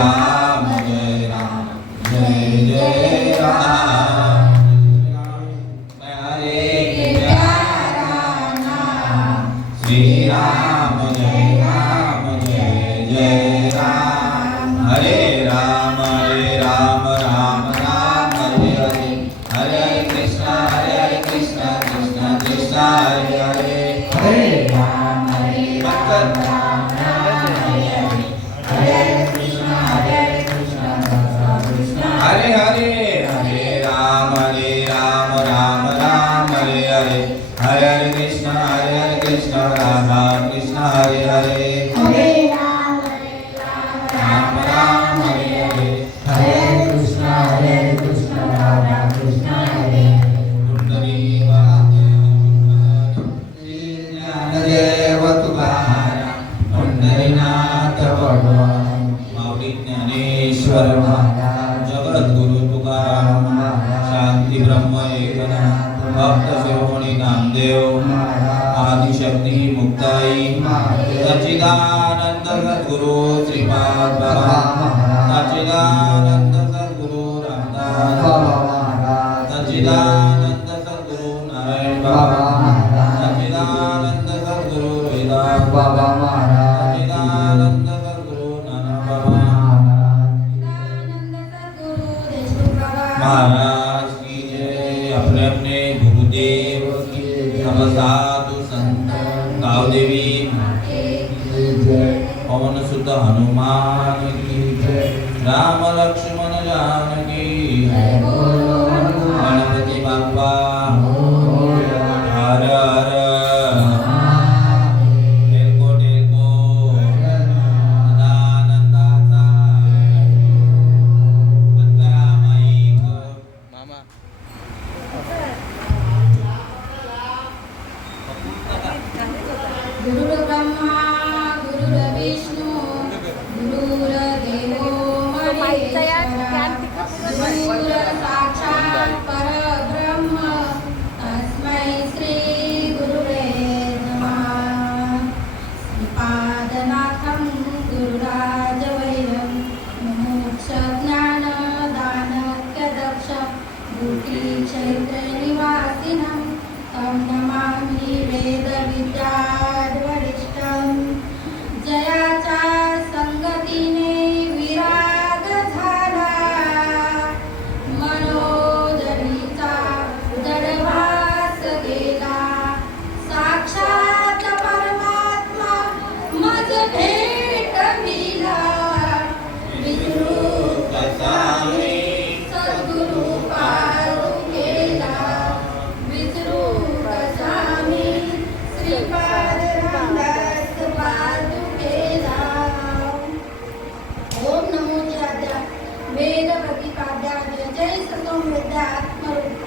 राम जय राम जय जय राम हरे प्यारा नाम श्री राम जय जय राम हरे राम राम राम हरे हरे हरे कृष्ण कृष्ण कृष्ण हरे हरे हरे राम राम हरे हरे हरे राम राम राम हरे हरे हरे कृष्ण राम कृष्ण हरे हरे हरे राम राम हरे हरे हरे कृष्ण राम कृष्ण हरे पुंडरीक ज्ञानदेव तुकाराम पंढरीनाथ भगवान माऊली ज्ञानेश्वर महाराज जगद्गुरु तुकाराम शांती ब्रह्म एकनाथ भक्त शिरोमणी नामदेव आदिशक्ती मुक्ताई सच्चिदानंद सद्गुरु श्रीपाद बाबा सच्चिदानंद सद्गुरु रामदास बाबा सच्चिदानंद सद्गुरु नारायण बाबा सच्चिदानंद सद्गुरु वेदांत बाबा सच्चिदानंद सद्गुरु नाना बाबा महाराज की जय। अपने अपने गुरुदेव की सब साधु संत गावदेवी पवन सुत हनुमान की जय। राम लक्ष्मण जानकी गणपति बाप्पा हर हर गुरुर्ब्रह्मा गुरुर्विष्णू गुरुर्देवो महेश्वरः गुरुर्साक्षात् परब्रह्म तस्मै श्री गुरुवे नमः। श्रीपादनाथं गुरुराजवैरं मोक्षज्ञानदानक्यदक्षं बुद्धिक्षेत्रनिवासिनं तं नमामि वेदविद्यावरिष्ठं। जयाच्या संगतीने विराग झाला मनोदरीचा दडवास गेला साक्षात परमात्मा मज भेटविला विसरू कसा मी सद्गुरु पादुकेला विसरू कसा मी श्रीपाद रामदास पादुकेला। ओम नमो ज्ञात्या वेद प्रतिपाद्याय जय सतोम विद्या आत्मरूप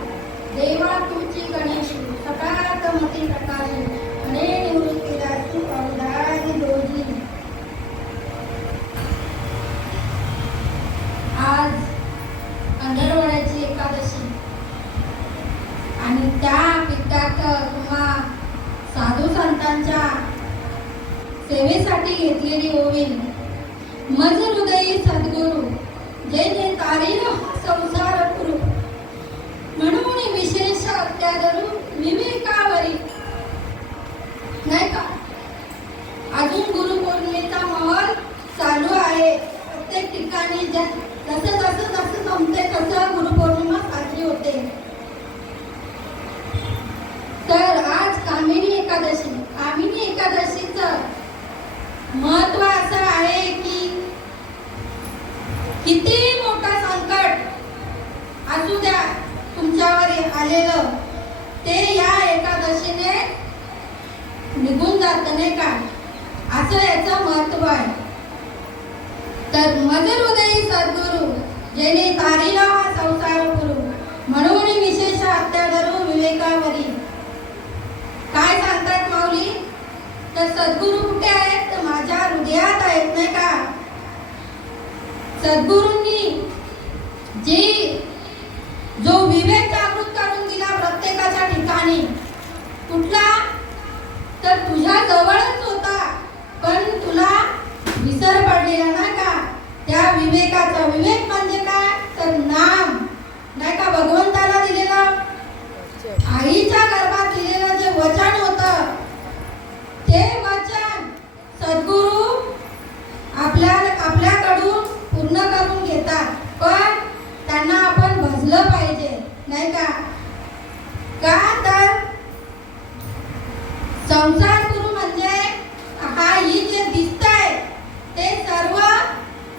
देवा तुमची गणेशु सकाळमती प्रकाशी अने निवृत्तीदासु अवधारी दोजी। आज अंधरवड्याची एकादशी आणि त्या पित्यात तुम्हा साधू संतांच्या सेवेसाठी घेतलेली ओवी मज हृदयी सद्गुरु जय जय तारीन संसार पुरु म्हणून विशेष अत्यादरू विवेकावरी नाही का। अजून गुरुपौर्णिमेचा माहोल चालू आहे प्रत्येक ठिकाणी जसं जमते तसं गुरुपौर्णिमा साजरी होते। तर आज कामिनी एकादशीचं महत्व असं आहे की किती मोठा संकट असू द्या तुमच्यावर आलेलं ते या एकादशीने निघून जात नाही का, असं याचं महत्व आहे। तर मज हृदयी सद्गुरु जेणे तारिला हा संसार पुरु म्हणून विशेष अत्यादरू विवेकावरी। काय सांगतात माऊली, तर सद्गुरु कुठे आहेत, तर माझ्या हृदयात आहेत नाही का। सद्गुरूंनी जो विवेक जागृत करून दिला प्रत्येकाच्या ठिकाणी, कुठला तर तुझ्या जवळच होता पण तुला विसर पडलेला ना का, त्या विवेकाचा. विवेक म्हणजे काय तर नाम, नाही का, भगवंताला दिलेलं, आईच्या गर्भात दिलेलं जे वचन होतं ते वचन सद्गुरु आपल्याकडून पूर्ण करून घेतात. पण त्यांना आपण भजलं पाहिजे, नाही का. का तर संसार गुरु म्हणजे ही जे दिसतंय ते सर्व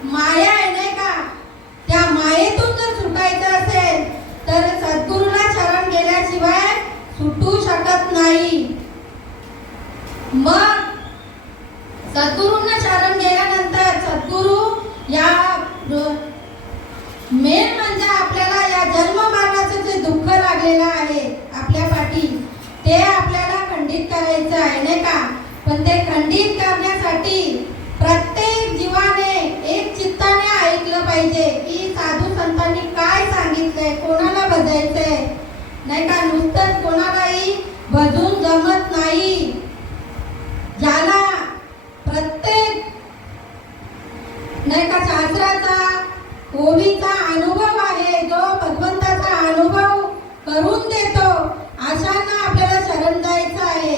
माया आहे, नाही का. त्या मायेतून जर सुटायचं असेल तर सद्गुरूला शरण गेल्याशिवाय सुटू शकत नाही. मग सद्गुरूंना शरण गेल्यानंतर सद्गुरू या मेन म्हणजे आपल्याला या जन्म मरणाचं जे दुःख लागलेलं आहे आपल्या पाठी ते आपल्याला खंडित करायचं आहे, नाही का. पण ते खंडित करण्यासाठी प्रत्येक जीवाने एक चित्ताने ऐकलं पाहिजे की साधू संतांनी काय सांगितलंय, कोणाला भजायचंय, नाही का. नुसतंच कोणालाही भजून जमत नाही. ज्याला प्रत्येक, नाही का, शास्त्राचा ओवीचा अनुभव आहे, जो भगवंताचा अनुभव करून देतो, अशांना आपल्याला शरण जायचं आहे.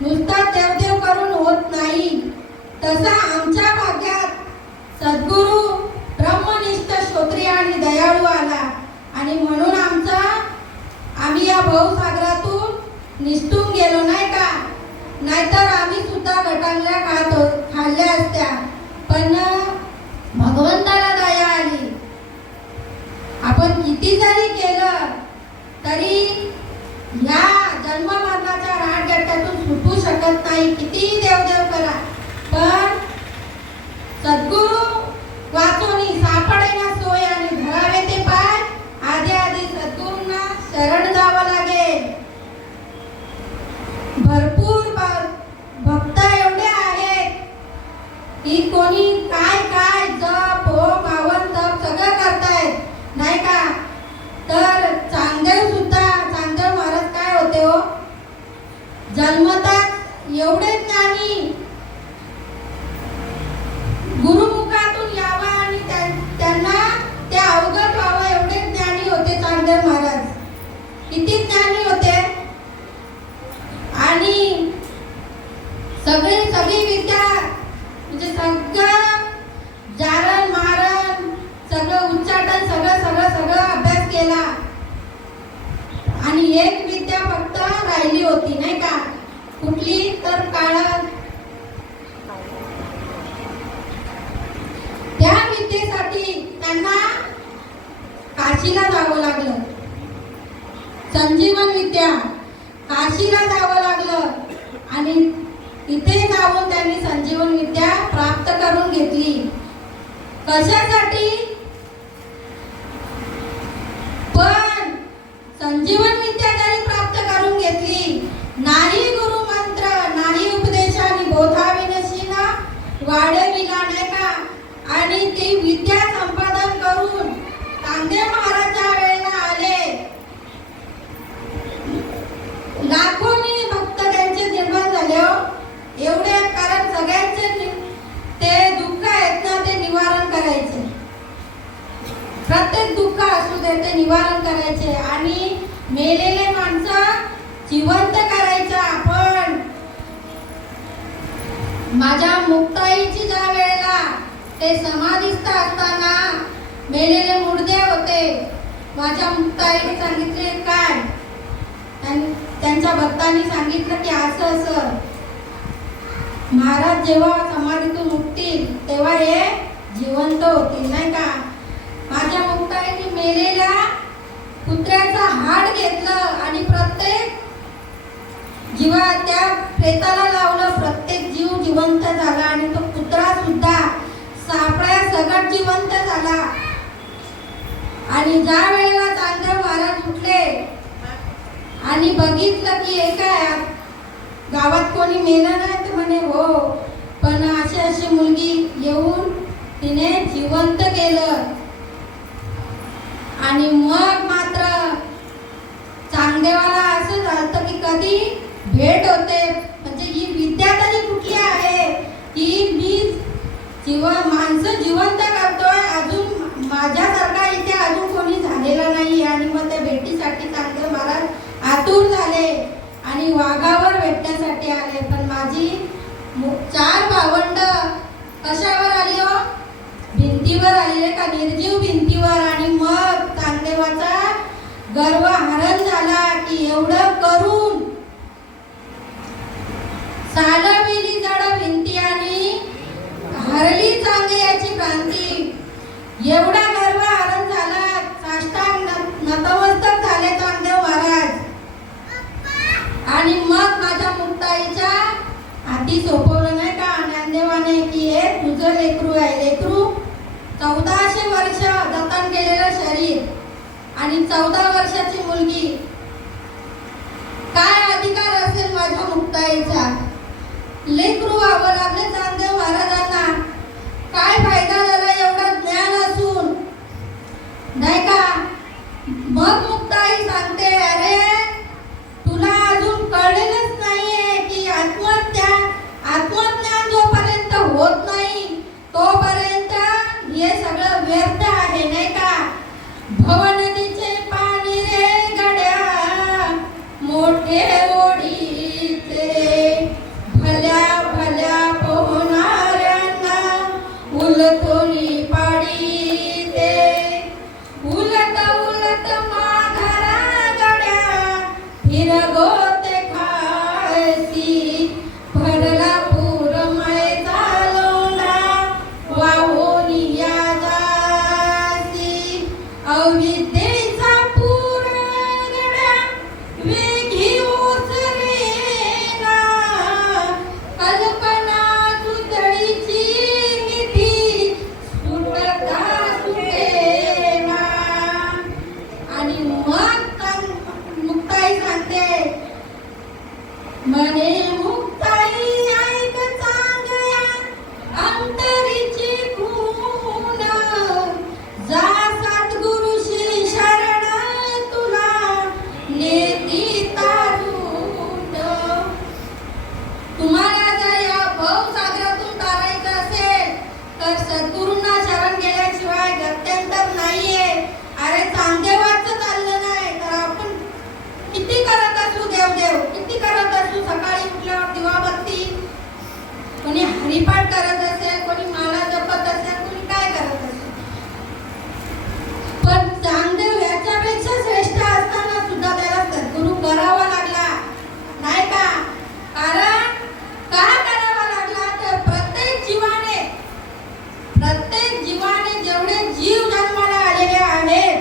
नुसता देवदेव करून होत नाही. तसा आमच्या भाग्यात सद्गुरू ब्रह्मनिष्ठ, श्रोत्रिय आणि दयाळू आला आणि म्हणून आम्ही या भवसागरातून निसटून गेलो, नाही का. नाहीतर आम्ही सुद्धा गटांगल्या खाल्ल्या असत्या. पण भगवंताला दया आली. आपण किती जरी केलं तरी या जन्म मरणाच्या राजगट्ट्यातून सुटू शकत नाही, कितीही देवदेव करा. पण सद्गुरू वाचोनी सापडेना सोय आणि धरावे ते पाय. आधी सद्गुरूंना शरण जावं लागेल. भरपूर भक्त एवढे आहेत की कोणी काय जप होम हवन तप सगळं करतायत, नाही का. तर चांगदेव महाराज काय होते हो, जन्मतात एवढे ज्ञानी, गुरुमुखातून यावं आणि त्यांना ते अवगत व्हावं एवढे ज्ञानी होते चांगदेव महाराज. किती ज्ञानी होते. आणि सगळी विद्या म्हणजे सगळं जारण मारण सगळं उच्चाटन सगळं अभ्यास केला आणि एक विद्या फक्त राहिली होती, नाही का. कुठली तर काळात त्या विद्येसाठी त्यांना काशीला जावं लागलं. संजीवन विद्या काशीला जावं लागलं आणि तिथे जाऊन त्यांनी संजीवन विद्या प्राप्त करून घेतली. कशासाठी. पण संजीवन विद्या जरी प्राप्त करून घेतली, नाही गुरु मंत्र, नाही उपदेशाने बोधाविनशीना वाढविला, नाही का. आणि ती विद्या संपादन करून चांगदेव महाराजच्या वेळेला आले. लाखोनी भक्त त्यांचे निर्माण झाले हो. एवढे, कारण सगळ्यांचे ते दुःख आहेत ना ते निवारण करायचे. प्रत्येक दुःख असू दे ते निवारण करायचे आणि मेलेले माणसं जिवंत करायचं. आपण माझ्या मुक्ताईची ज्या वेळेला ते समाधिस्थ असताना मेलेले मुर्दे होते, माझ्या मुक्ताईने सांगितले काय, त्यांच्या भक्तांनी सांगितलं की असं महाराज जेव्हा समाधीतून उठतील तेव्हा हे जिवंत होतील, नाही का. माझ्या मुक्ताईने मेलेल्या कुत्र्याचा हाड घेतलं आणि प्रत्येक जीवा त्या प्रेताला लावलं. प्रत्येक जीव जिवंत झाला आणि तो कुत्रा सुद्धा सापळ्या सगट जिवंत झाला. आणि ज्या वेळेला चांगदेव महाराज उठले आणि बघितलं की एका गावात कोणी मेलं नाही, तर म्हणे हो, पण अशी मुलगी येऊन तिने जिवंत केलं. आणि मग मात्र चांगदेवाला असं झालं की कधी भेट होते, म्हणजे ही विद्या तरी कुठली आहे की मी माणसं जिवंत करतोय माझ्यासारखा इथे अजून कोणी झालेला नाही आणि मग त्या भेटीसाठी चांगदेव महाराज आतुर झाले आणि वाघावर भेटण्यासाठी आले. पण माझी 4 भावंड कशावर आली हो? भिंतीवर आलेले का, निर्जीव भिंतीवर. आणि मग चांगदेवाचा गर्व हरण झाला की एवढं करून सालविली जड भिंती आणि हरली चांगदेवाची क्रांती. एवढा गर्व हरण झाला, साष्टांग नतमस्तक झाले चांगदेव महाराज. आणि मग माझ्या मुक्ताईच्या हाती सोपवलं नाही का ज्ञानदेवाने की हे तुझं लेकरू आहे. लेकरू 1400 वर्ष जतन केलेलं शरीर आणि 14 वर्षाची मुलगी, काय अधिकार असेल माझ्या मुक्ताईचा? लेकरू व्हावं लागले चांगदेव महाराजांना. काय फायदा झाला एवढं ज्ञान असून, नाही का? मग मुक्ताई सांगते, अरे तुला अजून कळलेलंच नाहीये की आत्मज्ञान जोपर्यंत होत नाही तोपर्यंत हे सगळं व्यर्थ आहे, नाही का? भवनदीचे पाणी रे गड्या मोठे ओढीचे, भल्या भल्या पोहणाऱ्यांना उलथोनी पाडी ते. उलट उलट माघारा गड्या फिरगोते खायसी, भरला पूर मयचा लोंढा वाहून या जासी. अविद्येचा पूर गड्या वेगी ओसरेना, कल्पना सुतळीची मिठी सुटता सुटेना. आणि मग मुक्ताई सांगते, म्हणे मुक्ताई ऐक चांगया अंतरीची खूण, जा सद्गुरुशी शरण तुला नेती तारून. तुम्हाला जर या भवसागरातून तारायचं असेल तर सद्गुरूंना शरण गेल्याशिवाय गत्यंतर नाहीये. अरे चांगदेवाचं चाललं नाही तर आपण किती करत असू देवदेव, किती करत असू, सकाळी उठल्यावर दिवाबत्ती, कोणी हरिपाठ करत असेल, कोणी माला जपत असेल, कोणी काय करत असेल. पण चांगदेव याच्यापेक्षा श्रेष्ठ असताना सुद्धा त्याला सद्गुरू करावा लागला, नाही का? कारण का करावा लागला तर प्रत्येक जीवाने जेवढे जीव जन्माला आलेले आहेत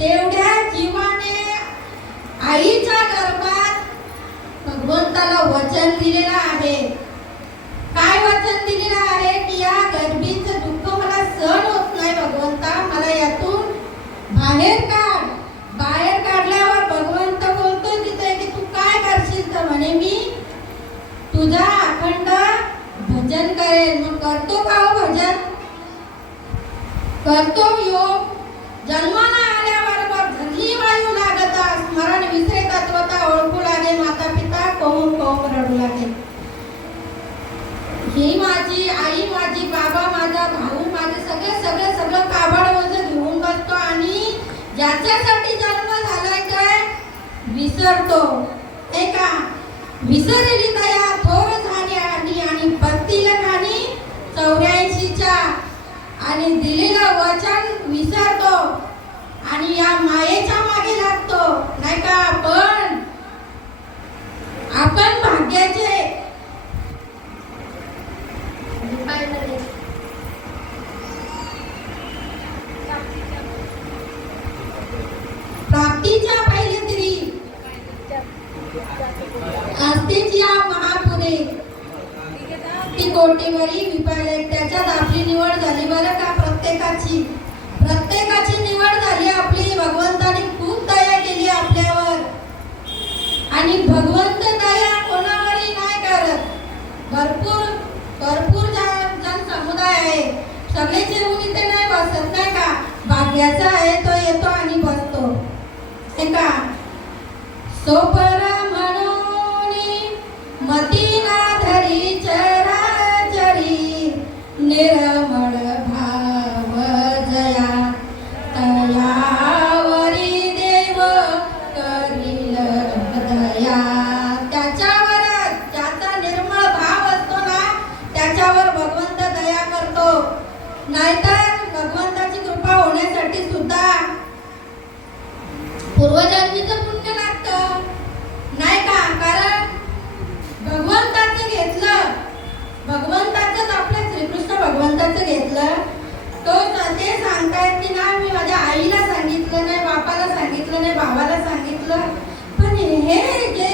तेवढ्या जीवाने आईच्या गर्भात भगवंताला वचन दिलेलं आहे. काय वचन दिलेलं आहे की या गर्भीचं दुःख मला सहन होत नाही भगवंता, मला यातून बाहेर काढ. बाहेर काढल्यावर भगवंत बोलतोय तिथे की तू काय करशील? तर म्हणे मी तुझा अखंड भजन करेल. मग करतो का हो भजन? करतो योग. जन्माला आल्याबरोबर धरली वायू लागता, स्मरण विसरे तत्वता ओळखू लागे, माता पिता कोहून कोहून रडू लागे. ही माझी आई, माझी बाबा, माझा भाऊ, माझे सगळे सगळे सगळं काबड ओझं घेऊन बसतो आणि ज्याच्यासाठी जन्म झालाय काय विसरतो, नाही का? विसरली दया थोर झाली आणि पत्तीला खाणी 84च्या आणि दिलेलं वचन विसरतो आणि या मायेच्या मागे लागतो, नाही का? पण आपण भाग्याचे. प्राप्तीच्या पहिले तरी आस्तेची महापुरे ती कोटीवरी विपाले, त्याच्यात आपली निवड झाली बरं का? प्रत्येकाची निवड झाली आपली. भगवंताने खूप दया केली आपल्यावर आणि भगवंत दया कोणावरही नाही करत. भरपूर जन समुदाय आहे, सगळेच येऊन इथे नाही बसत, नाही का? भाग्याचा आहे तो येतो आणि बसतो, नाही का? सोपर म्हणून मती ना धरी चराचरी, निर्मळ भाव जया घेतलं ते सांगतायत की ना मी माझ्या आईला सांगितलं नाही, बापाला सांगितलं नाही, भावाला सांगितलं, पण हे जे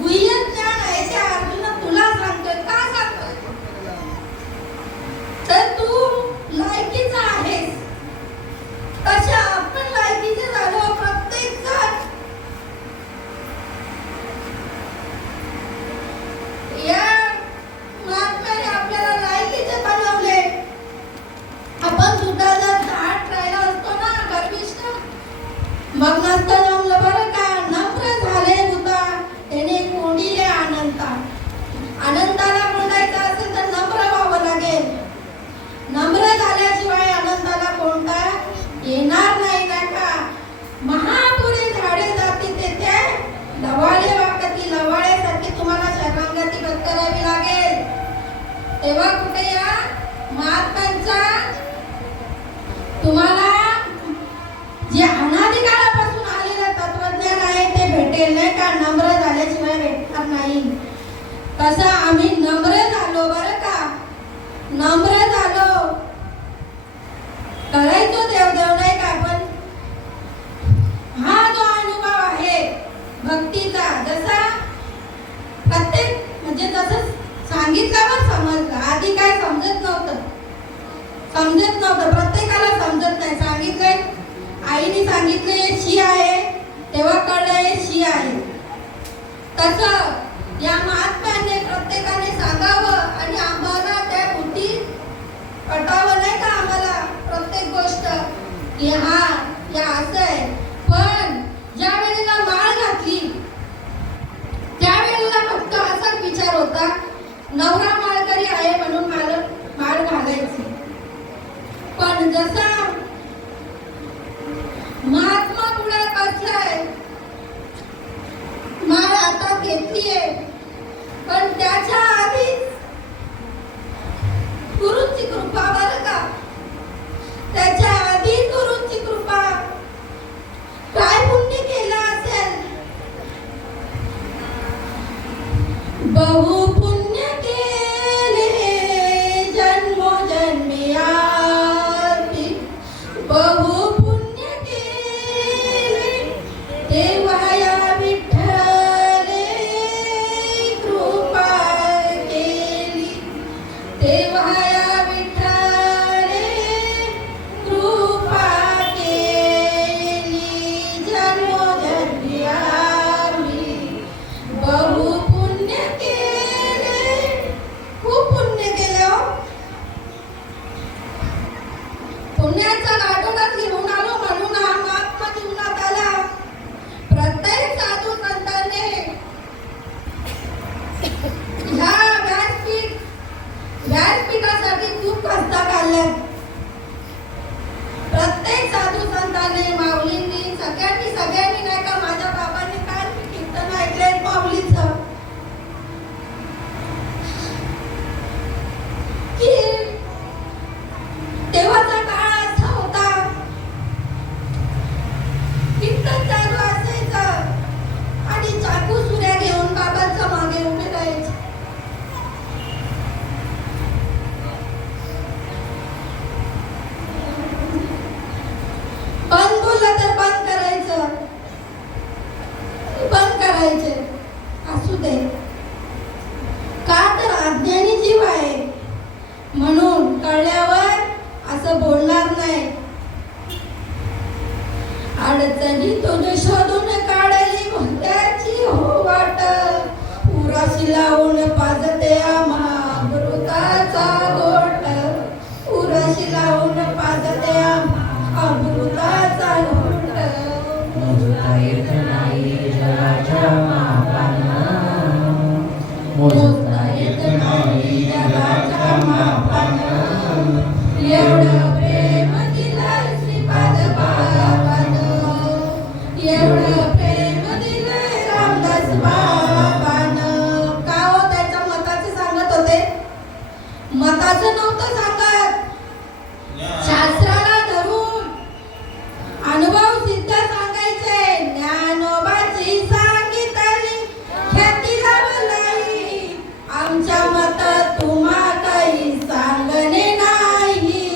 गुह्य ज्ञान आहे ते अर्जुना तुला सांगतोय. का सांगतोय? तर तू लायकीचा आहेस. कशा आपण लायकीचे झालो प्रत्येक जण. या महात्म्याने आपल्याला लायकीचे बनवले. आपण सुद्धा जर झाड राहिला असतो ना गर्विष्ठ, मग नसतं जमलं बरं का. नम्र झाले होता त्याने कोंडिले अनंता. अनंताला कोंडायचं असेल तर नम्र व्हावं लागेल. नम्र झाल्याशिवाय अनंताला कोणता येणार नाही ना का. महापुरे झाडे जाती तेथे लवाळे वाकती. लवाळ्यासारखी तुम्हाला शरणागती पत्करावी लागेल. तेव्हा कुठे या महात्म्यांचा तुम्हाला जे अनादी काळापासून आलेलं तत्वज्ञान आहे ते भेटेल नाही का. नम्र झाल्याशिवाय भेटणार नाही. तसं आम्ही नम्र झालो बरं का. नम्र झालो. करायचो देवदेव नाही का. पण हा जो अनुभव आहे भक्तीचा, जसा प्रत्येक म्हणजे जसं सांगितल्यावर समजलं. आधी काय समजत नव्हतं. प्रत्येकाला समजत नाही. सांगितलंय, आईने सांगितलं हे शी आहे, तेव्हा कळलं हे शी आहे. तसं या महात्म्याने प्रत्येकाने सांगावं आणि आम्हाला त्या बुद्धी पटावं नाही का. आम्हाला प्रत्येक गोष्ट की हा या असं आहे. पण ज्या वेळेला माळ घातली त्यावेळेला फक्त असाच विचार होता, नवरा माळकरी आहे म्हणून माळ घालायची. पण जसा महात्मा पुढे बसलाय, माळ आता घेतलीये, पण त्याच्या आधी गुरुची कृपा बरं का. त्याच्या आधी गुरुची कृपा. काय पुण्य केलं असेल. बहु पुण्य केले जन्मोजन्मी आरती. बहु पुण्य केले तेव्हा या विठ्ठले कृपा केली. तेव्हा या विठ्ठले कृपा केली. जन्मोजन्मी आम्ही बहु पुण्य केले. खूप पुण्य केले हो. पुण्याचा गाठोडाच घेऊन आलो म्हणून हा महात्मा जीवनात आला. प्रत्येक साधू संतांनी ह्या व्यासपीठासाठी खूप कष्ट काढले. प्रत्येक साधू संतांनी, माऊलींनी, सगळ्यांनी नाही का. माझ्या बाबांनी काल कीर्तन ऐकले माऊलीचं की तेव्हाचा काळ असा होता, कीर्तन चालू असायचं आणि चाकू सुऱ्या घेऊन बाबांच्या मागे उभे राहायचे. बंद बोललं तर बंद करायचं. बंद करायचे. असू दे. का तर अज्ञानी जीव आहे म्हणून कळल्यावर असं बोलणार नाही. अडचणी तुझे शोधून काढली भक्त्याची हो वाट. उराशी लावून पाजते आम्हा अमृताचा घोट. उराशी लावून पाजते आम्हा अमृताचा घोट. मोजता येत नाही जगाच्या मापानं. मोजता येत नाही जगाच्या मापानं. एवढं प्रेम दिलं श्रीपाद बाबानं. एवढं प्रेम दिलं रामदास बाबानं. का हो त्याच्या मताचे सांगत होते. मताचं नव्हतं सांगत. शास्त्राला धरून अनुभव सिद्ध सांगायचे. ज्ञानोबाची सांगितली ख्याती लावलाई. आमच्या मत तुम्हा काही सांगणे नाही.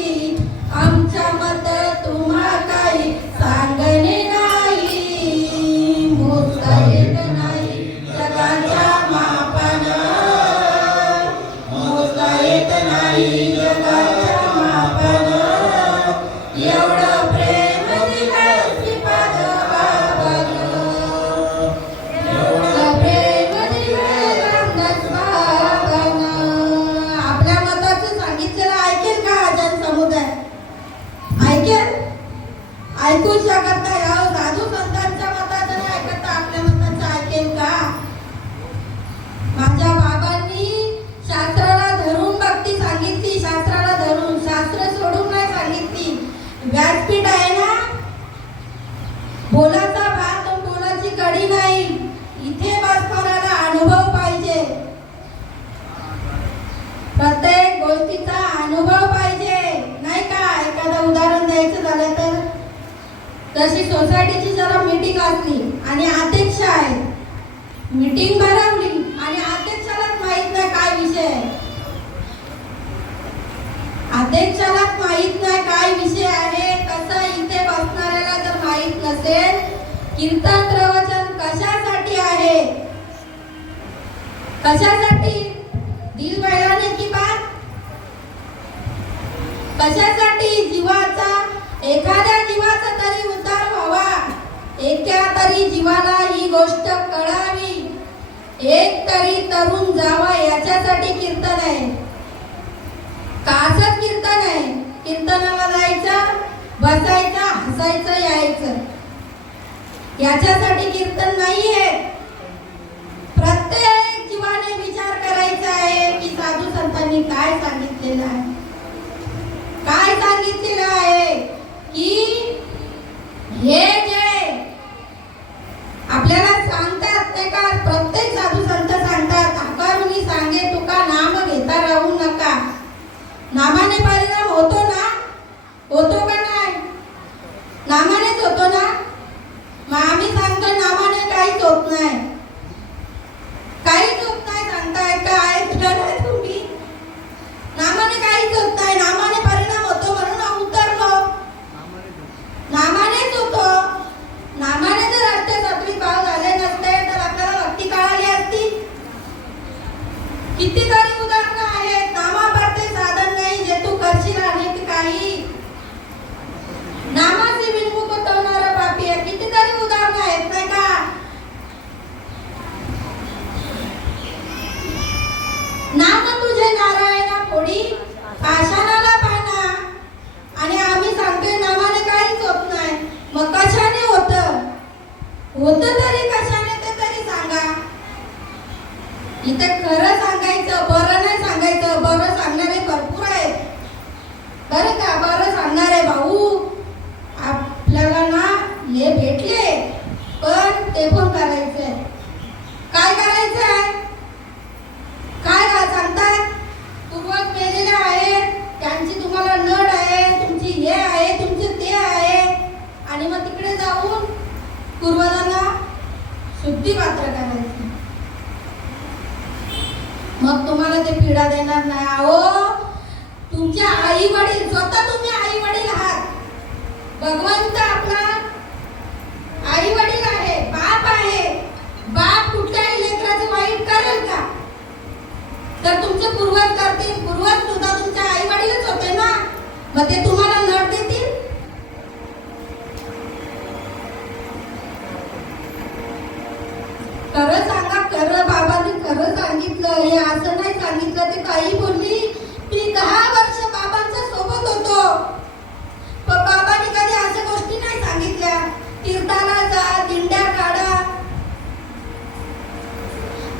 जशी सोसायटीची जरा मीटिंग असली आणि अध्यक्ष आहे, मीटिंग भरवली आणि अध्यक्षालाच माहित नाही काय विषय आहे, अध्यक्षालाच माहित नाही काय विषय आहे, तसं इथे बसणाऱ्याला जर माहित नसेल कीर्तन प्रवचन कशासाठी आहे, कशासाठी, दिल बहलाने की बात, कशासाठी, जीवाचा, एखाद्या जीवाचा तरी उद्धार व्हावा, एका तरी जीवाला ही गोष्ट कळावी, एक तरी तरुण जावा, याच्यासाठी कीर्तन आहे. कासच कीर्तन आहे. कीर्तनाला जायचं, बसायचं, हसायचं, यायचं, याच्यासाठी कीर्तन नाहीये. प्रत्येक जीवाने विचार करायचा आहे की साधू संतांनी काय सांगितलेलं आहे, काय सांगितलेलं आहे, की हे जे आपल्याला सांगतात ते का प्रत्येक साधू संत सांगतात, आकारुनी सांगे तुका नाम घेता राहू नका. नामाने परिणाम होतो ना, होतो का नाही, नामानेच होतो ना. मग आम्ही सांगतो नामाने काहीच होत नाही, काहीच होत नाही, सांगताय काय ऐकलं तुम्ही, नामाने काहीच होत नाही, नामाने परिणाम होतो म्हणून उतरलो, नामानेच होतो. नामाने जर अष्टसात्विक भाव झाले नसते तर आपल्याला भक्ती कळाली असती. कितीतरी उदाहरणं आहेत, नामाप्रते साधन नाही जे तू करशील अनेक काही, नामाचे विनमुख होणारा पापी आहे. कितीतरी उदाहरणं आहेत नाही का. नाम तुझे नारायणा फोडी पाषाणाला पाना, आणि आम्ही सांगतोय नामाने काहीच होत नाही. मग कशाने होतं, होतं तरी कशाने ते तरी सांगा. इथे खरं सांगायचं, बरं नाही सांगायचं. बरं सांगणारे भरपूर आहेत बरं का, बरं सांगणारे भाऊ आपल्याला ना हे भेटले, पण ते पण करायचंय. काय करायचंय, काय सांगतात, पूर्वज मेलेले आहेत, त्यांची तुम्हाला नड आहे, तुमची हे आहे, तुमचे ते आहे, आणि मग तिकडे जाऊन पूर्वजांना शुद्धी पात्र करायचं. मग तुम्हाला ते पीडा देणार नाही. अहो तुमचे आई वडील, स्वतः तुम्ही आई वडील आहात, भगवंत आपला आई वडील आहे, बाप आहे. बाप कुठल्याही लेकराचं वाईट करेल का, तर तुमचे पूर्वज करतील. पूर्वज सुद्धा तुमचे आई वडीलच होते ना, मग ते तुम्हाला नड देतील. खरं सांगा, खरं बाबांनी खरं सांगितलं, हे असं नाही सांगितलं ते काही बोलली. मी 10 वर्ष बाबांच्या सोबत होतो, पण बाबांनी कधी अशा गोष्टी नाही सांगितल्या. तीर्थाला जा, दिंड्या काढा,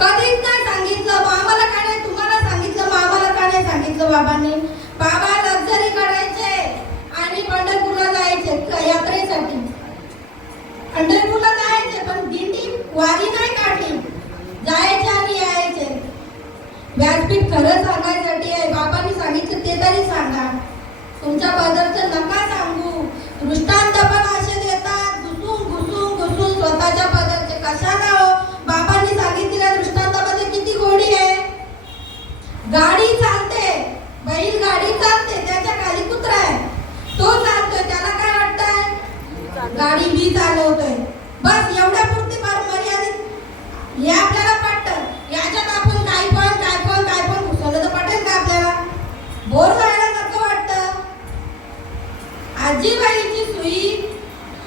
कधीच नाही सांगितलं. आम्हाला काय नाही, तुम्हाला सांगितलं, मग आम्हाला काय नाही सांगितलं बाबांनी. बाबा लक्झरी काढायचे आणि पंढरपूरला जायचे यात्रेसाठी, पंढरपूरला जायचे, पण दिंडी वारी नाही काढली, जायचे आणि यायचे. व्यासपीठ खरं सांगायसाठी आहे. बाबांनी सांगितलं ते तरी सांगा, तुमच्या बद्दलचं नका सांगू. दृष्टांत पण असे देतात, घुसून स्वतःच्या बद्दलचे. कशाला हो, बाबांनी सांगितलेल्या दृष्टांतामध्ये किती गोडी आहे. गाडी चालते, बैल गाडी चालते, त्याच्या खाली कुत्रा आहे, तो चालतोय, त्याला काय वाटतंय, गाडी मी चालवतोय, बस एवढ्या पुरती मर्यादित. हे आपल्याला पटतं, याच्यात आपण काय पण घुसवलं तर पटेल का आपल्याला, बोर व्हायला नको वाटतं. आजीबाईची सुई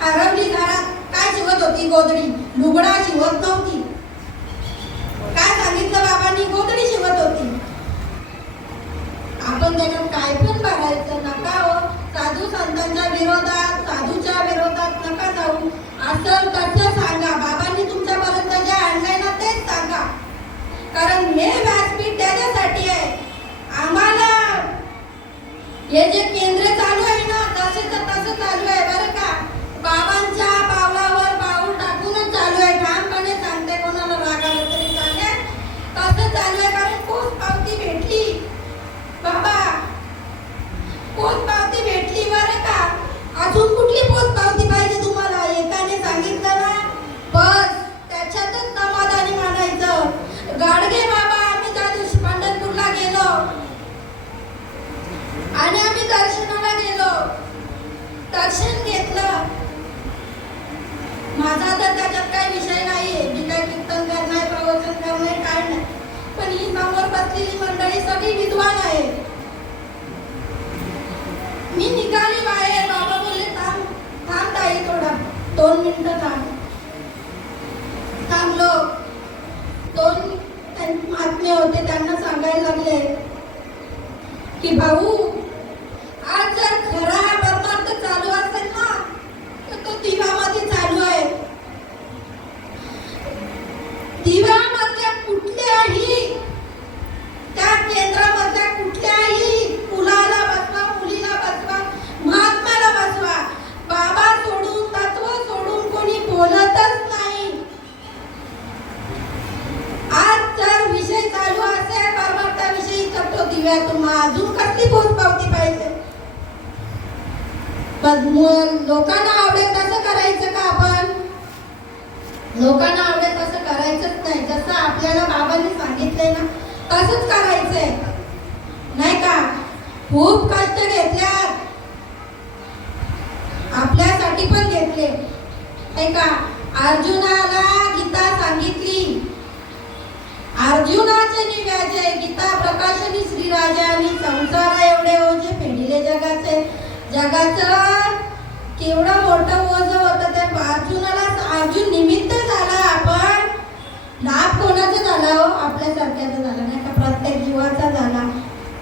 हरवली घरात, काय शिवत होती, गोधडी, लुगडा शिवत नव्हती. काय सांगितलं बाबांनी, गोधडी शिवत होती. आपण त्याच्यात काय पण भरायचं नका हो. साधू संतांच्या विरोधात, साधूच्या विरोधात नका जाऊ. असं कसं सांगा, बाबांनी तुमच्यापर्यंत जे आणलंय ना तेच सांगा, कारण हे व्यासपीठ त्याच्यासाठी आहे. आम्हाला हे जे केंद्र चालू आहे ना, तसं चालू आहे बरं का. बाबांच्या पावलावर पाऊल टाकूनच चालू आहे. ठामपणे सांगते, कोणाला राग आला तरी सांगेल, तसं चालू आहे. कारण पोच पावती भेटली बाबा, पोच पावती भेटली बरं का. अजून कुठली पोच पावती पाहिजे तुम्हाला. तर त्याच्यात काही विषय नाहीये. मी काय कीर्तन करणार, प्रवचन करणार काय नाही. पण ही समोर बसलेली मंडळी सगळी विद्वान आहे. मी निघाली बाहेर. बाबा बोलले थांब थांब ताई, थोडा 2 मिनिटं थांब. थांबलो. 2 महात्मे होते, त्यांना सांगायला लागले की भाऊ, आज जर खरा हा परमार्थ चालू असेल ना, तर तो दिव्यामध्ये चालू आहे. दिव्यामधल्या कुठल्याही त्या केंद्रामधल्या कुठल्याही मुलाला बसवा, मुलीला बसवा, महात्म्याला बसवा, बाबा सोडून, तत्व सोडून कोणी बोलतच नाही. आज जर विषय चालू असेल परमार्थाविषयी, तर तो दिव्यातून अजून कसली पोचपावती पाहिजे. लोकांना आवडेल तसं करायचं का आपण? लोकांना आवडेल तसं करायचंच नाही. जसं आपल्याला बाबांनी सांगितलंय ना, तसंच करायचंय, नाही का? खूप कष्ट घेतल्यात, आपल्यासाठी पण घेतले, नाही का? अर्जुनाला गीता सांगितली. अर्जुनाचे निव्याचे गीता प्रकाशनी श्रीराजांनी संसारा एवढे ओझे फेडिले जगाचे. जगाचं केवढं मोठं ओझं होतं त्या अर्जुनाला. अर्जुन निमित्त झाला, पण लाभ कोणाचा झाला हो? आपल्यासारख्याचा झाला, नाही का? प्रत्येक जीवाचा झाला.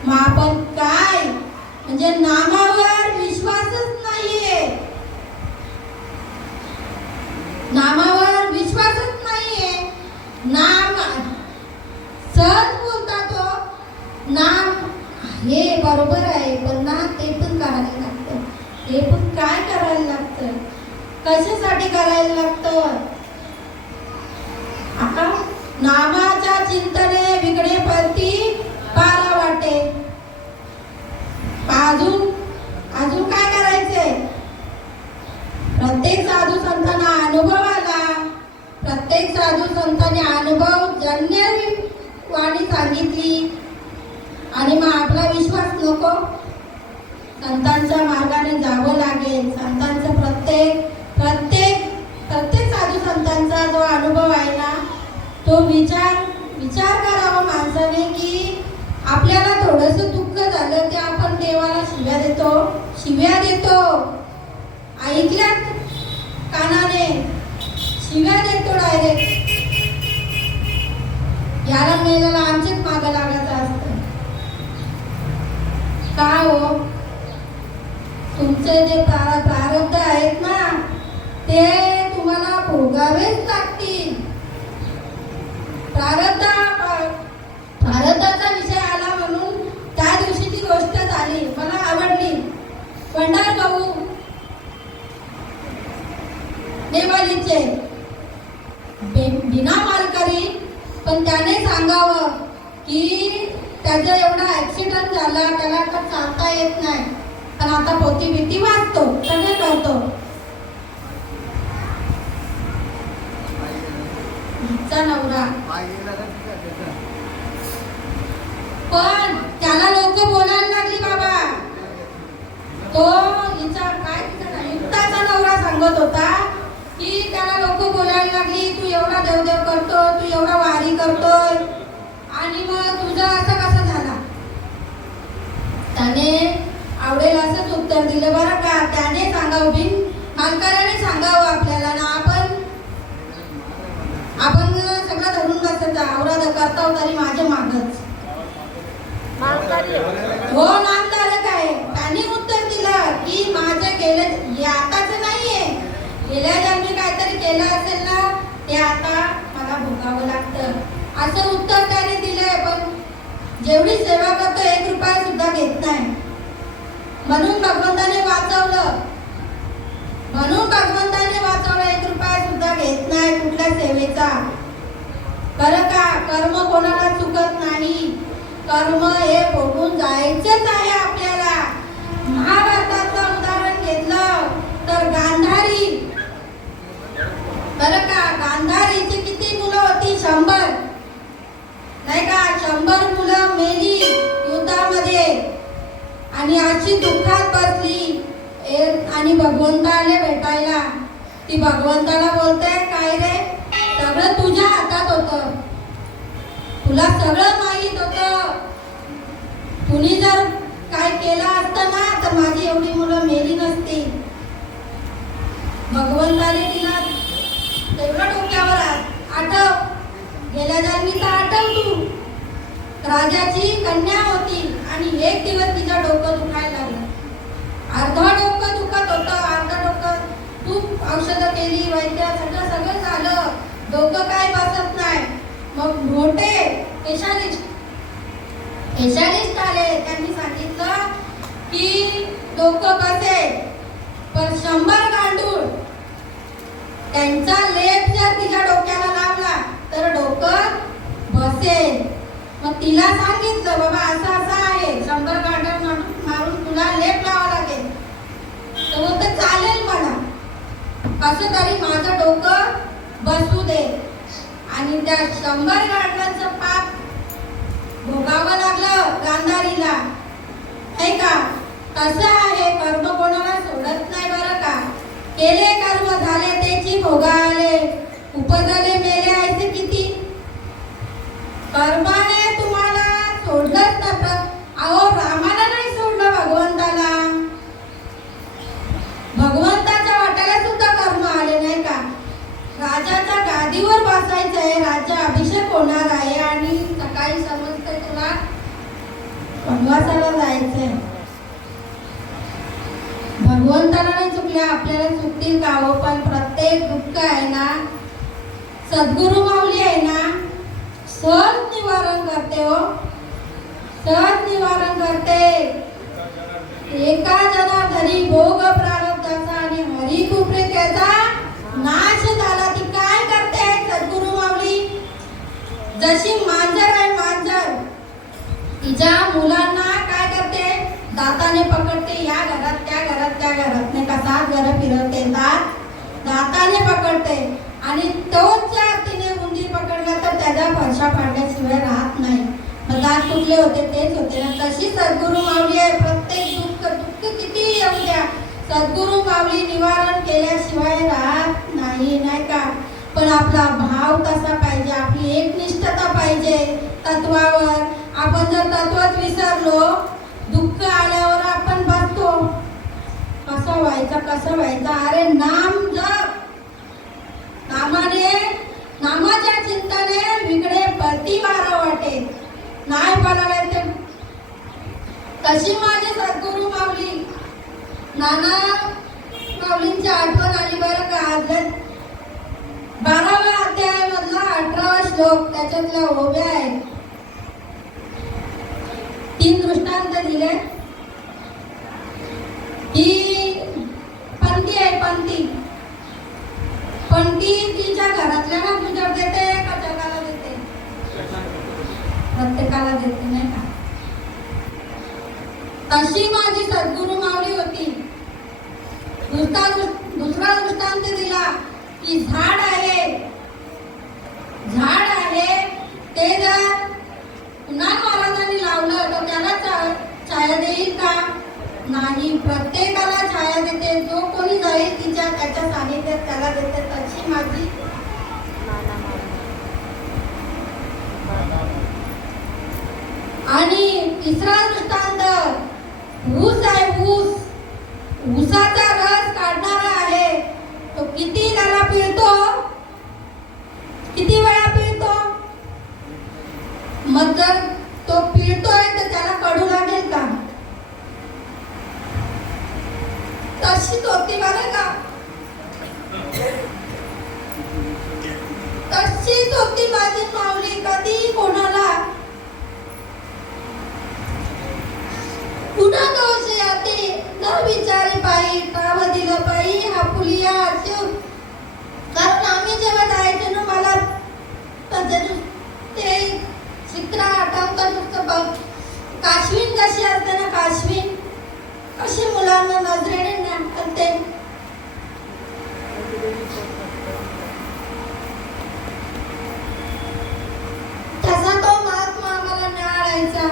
मग आपण काय म्हणजे नामावर विश्वासच नाहीये. नामावर विश्वासच नाहीये. नाम सहज बोलता तो नाम हे बरोबर आहे, पण ना ते पण करायला लागतं. ते पण काय करायला लागतं, कशासाठी करायला लागतं? आता नामाच्या चिंतने विघ्ने पडती पारा वाटे. अजून काय करायचंय? प्रत्येक साधू संतांना अनुभव आला. प्रत्येक साधू संतांनी अनुभव जन्य वाणी सांगितली. आणि मग आपला विश्वास नको? संतांच्या मार्गाने जावं लागेल. संतांचं प्रत्येक साधू संतांचा जो अनुभव आहे ना, तो विचार करावा माणसाने की आपल्याला थोडंसं दुःख झालं ते आपण देवाला शिव्या देतो. ऐकल्यात कानाने शिव्या देतो डायरेक्ट. याला मेलेला आमचेच मागं लागायचं असतं. काय हो, तुमचे जे प्रारब्ध आहेत ना, ते तुम्हाला भोगावेच लागतील. प्रारब्धाचा विषय आला म्हणून त्या दिवशी ती गोष्ट झाली, मला आवडली. पंढरभाऊ नेवालीचे बिना मालकरी, पण त्याने सांगावं की त्याचा एवढा ऍक्सिडेंट झाला, त्याला आता चालता येत नाही, पण आता पोती भीती वाचतो, सगळे करतो. हिचा नवरा, पण त्याला लोक बोलायला लागली बाबा. तो हिचा काय युक्ताचा नवरा सांगत होता की त्याला लोक बोलायला लागली, तू एवढा देवदेव करतो, तू एवढा वारी करतोय, आणि मग तुझं असं कसं झाला? त्याने आवडेल असंच उत्तर दिलं बरं का. त्याने सांगावं, बिन मालकाने सांगावं आपल्याला ना. आपण सगळं धरून बसायचं, आवरा करता तरी माझ्या मागच हो नामधारक आहे. त्याने उत्तर दिलं की माझं गेलं आताच नाहीये, गेल्या जन्मी काहीतरी केलं असेल ना, ते आता मला भोगावं लागतं, असं उत्तर त्याने दिलंय. पण जेवढी सेवा करतो 1 रुपया सुद्धा घेत नाही. म्हणून भगवंताने वाचवलं, 1 रुपया सुद्धा घेत नाही कुठल्या सेवेचा. बरं का, कर्म कोणाला चुकत नाही. कर्म हे भोगून जायचंच आहे आपल्याला. महाभारताचं उदाहरण घेतलं तर गांधारी, बरं का, गांधारीची किती मुलं होती? 100, नाही का? 100 मुलं मेली युद्धामध्ये, आणि अशी दुःखात बसली. आणि भगवंताला भेटायला ती भगवंताला बोलते काय रे, सगळं तुझ्या हातात होतं, तुला सगळं माहीत होतं, तुम्ही जर काय केलं असतं ना तर माझी एवढी मुलं मेली नसती. भगवंताने तिला तेवढं डोक्यावर आठव, गेल्या जन्मीचा आठव तू, राजाची कन्या होती आणि एक दिवस तिचं डोकं दुखायला लागलं. अर्ध डोकं दुखत होतं, अर्ध डोकं खूप औषधं केली, वैद्य सगळं झालं, डोकं काय बसत नाही. मग मोठे स्पेशालिस्ट आले, त्यांनी सांगितलं की डोकं बसेल पण 100 गांडूळ त्यांचा लेप जर तिच्या डोक्याला लावला तर डोकं बसेल. मग तिला सांगितलं बाबा असं असं आहे, 100 गांडूळ मारून तुला लेप लावा लागेल. तर बोलतं चालेल मला, कसं तरी माझं डोकं बसू दे. आणि त्या 100 गांडळांचं पाप भोगावं लागलं गांधारीला, नाही का. तसं आहे, कर्म कोणाला सोडत नाही बरं का. केले कर्म झाले त्याची भोगा आले, उपजले मेले ऐसे किती. कर्माने तुम्हाला सोडलंच ना. अहो रामाला नाही सोडलं भगवंताला, भगवंताच्या वाट्याला सुद्धा कर्म आले नाही का. राजाच्या गादीवर बसायचंय, राज्य अभिषेक होणार आहे आणि सकाळी समजतंय तुला वनवासाला जायचंय. भगवंताला नाही चुकले, आपल्याला चुकतील का हो. पण प्रत्येक दुःख आहे ना, सद्गुरु माऊली आहे ना, सहज निवारण करते हो, सहज निवारण करते. एका जनार्दनी भोग प्रारब्धाचा आणि हरी कृपे त्याचा नाश झाला. ती काय करते सद्गुरु माऊली, जशी मांजर आहे मांजर, तिच्या मुलांना काय करते, दाताने पकडते, या घरात त्या घरात त्या घरात, नाही का 7 घरं फिरवते, दाताने पकडते. आणि तोच जर तिने उंदीर पकडला तर त्याचा फरशा पाडल्याशिवाय राहत नाही. दात कुठले होते तेच होते ना. तशी सद्गुरु माऊली आहे. प्रत्येक दुःख किती येऊ द्या, सद्गुरु माऊली निवारण केल्याशिवाय राहत नाही, नाही का. पण आपला भाव तसा पाहिजे, आपली एकनिष्ठता पाहिजे तत्वावर. आपण जर तत्वच विसरलो, दुःख आल्यावर आपण बसतो, कसं व्हायचं. अरे नाम जप, नामाच्या चिंतने विकडे पती बारा वाटे, नाही बोलायला ते. तशी माझी सद्गुरु माऊली, नाना माऊलींची आठवण आली बरं का. आज 12व्या अध्यायामधला 18वा श्लोक, त्याच्यातल्या ओव्या आहेत. 3 दृष्टांत दिले. ही पंथी आहे, पंथी तिच्या घरातल्याला गुजर देते का जगाला देते, प्रत्येकाला देते, नाही का. तशी माझी सद्गुरु माऊली होती. दुसरा दृष्टांत दिला की झाड आहे, ते जर कुणाल महाराजांनी लावलं तर त्याला छाया देईल का, नाही. प्रत्येकाला छाया देते, जो कोणी जाईल त्याच्या सानिध्यात त्याला देते. तशी माझी आणि तिसरा दृष्टांत, ऊस आहे, ऊसाचा रस काढणारा आहे, तो किती त्याला पिळतो, किती वेळा पिळतो. मग जर तो पिळतोय तर त्याला कडू लागेल का. तशीच होती बरं का, तशीच होती माझी माऊली. कधी कोणाला पुन्हा दोष याते न विचारे पायी, ठाव दिलं पायी हा फुलिया असे. कारण आम्ही जेव्हा जायचो ना, मला ते चित्र आठवतं नुसतं बघ. काश्मीर कशी असते ना, काश्मीर कशी मुलांना नजरेने करते. तसा तो महात्मा आम्हाला निहाळायचा.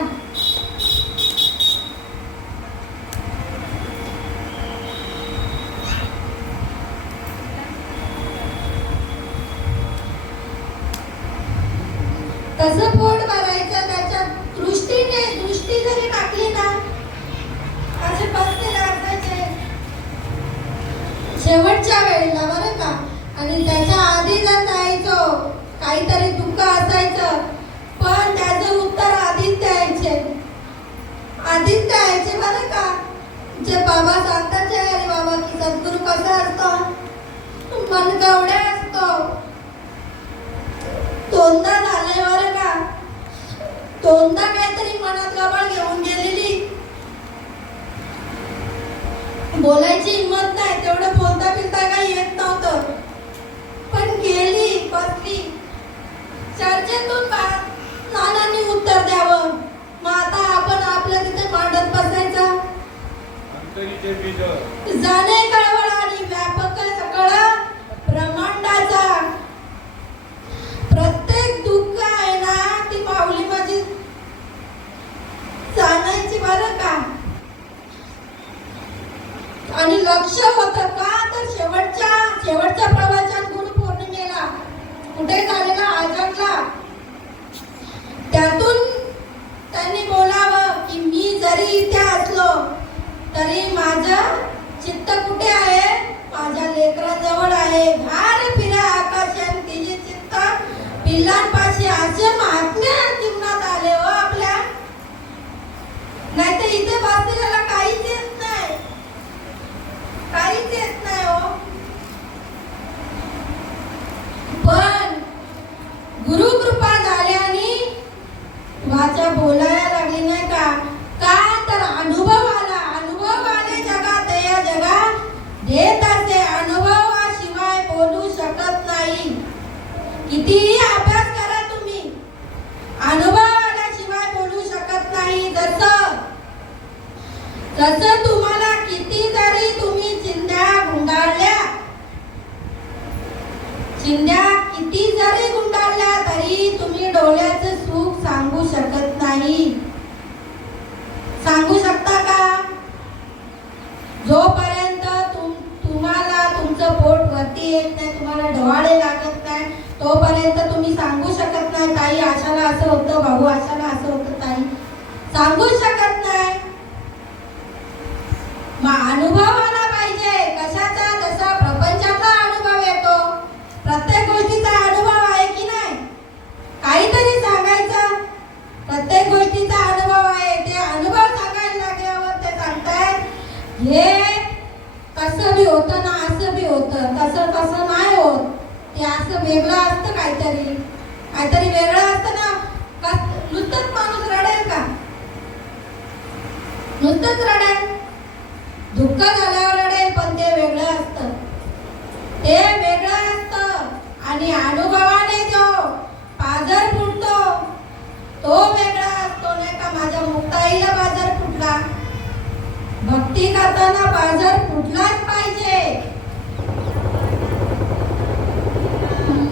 कसं पोट भरायचं त्याच्या दृष्टी जरी टाकली ना असे बसलेले असायचे शेवटच्या वेळेला बरं का. आणि त्याच्या आधी जर जायचो काहीतरी दुःख असायचं पण त्याचं उत्तर आधीच द्यायचे बरं का. जे बाबा सांगतात अरे बाबा की सद्गुरू कसा असतो मनगवड्या असतो. दोनदा झालंय बरं का. दोनदा काहीतरी मनात गबाळ घेऊन गेलेली बोलायची हिंमत नाही तेवढं बोलता फिरता काही येत नव्हतं पण गेली बसली चर्चेतून नानांनी उत्तर द्यावं. मग आता आपण आपल्या तिथे मांडत बसायचं. जाणे कळवळ आणि व्यापक सकळ ब्रह्मांडाचा प्रत्येक दुःख आहे ना ती माऊली माझी जाणायची बरं का. आणि लक्ष होतं का तर शेवटच्या प्रवचन गुरुपौर्णिमेला कुठे झालेला आजटला त्यातून त्यांनी बोलावं की मी जरी इथे असलो तरी माझं चित्त कुठे आहे माझ्या लेकराजवळ आहे. घार फिरा आकाशात तिचे चित्त पिल्लांपाशी असे महात्म्य जीवनात आले हो आपल्या. नाहीतर इथे बसलेल्याला काहीच येत नाही हो. पण गुरुकृपा झाल्याने वाचा बोलायला लागली नाही का. का तर अनुभव आले जगात या जगात देत असे अनुभवाशिवाय बोलू शकत नाही. कितीही अभ्यास करा तुम्ही अनुभव आल्याशिवाय बोलू शकत नाही. जसं तुम्हाला किती जरी तुम्ही चिंध्या किती जरी गुंडाळल्या तरी तुम्ही डोळ्याचं सुख सांगू शकत नाही. सांगू शकता का. जोपर्यंत तुम्हाला तुमचं पोट वरती येत नाही तुम्हाला डोहाळे लागत नाही तोपर्यंत तुम्ही सांगू शकत नाही ताई आशाला असं होतं भाऊ आशाला असं होतं ताई सांगू शकत नाही. मग अनुभव आला पाहिजे कशाचा जसा प्रपंचाचा अनुभव येतो प्रत्येक गोष्टीचा अनुभव आहे की नाही. काहीतरी सांगायचं प्रत्येक गोष्टीचा अनुभव आहे. ते अनुभव सांगायला लागल्यावर ते सांगतायत हे कसं बी होतं ना असं बी होतं तसं नाही होत. ते असं वेगळं असतं काहीतरी वेगळं असतं ना. नुसतंच माणूस रडेल का नुसतंच रडेल दुःख झाल्यावर रडेल पण ते वेगळं असतं आणि अनुभवाने जो पाझर फुटतो तो वेगळा असतो नाही का. माझ्या मुक्ताईला पाझर फुटला भक्ती करताना पाझर फुटलाच पाहिजे.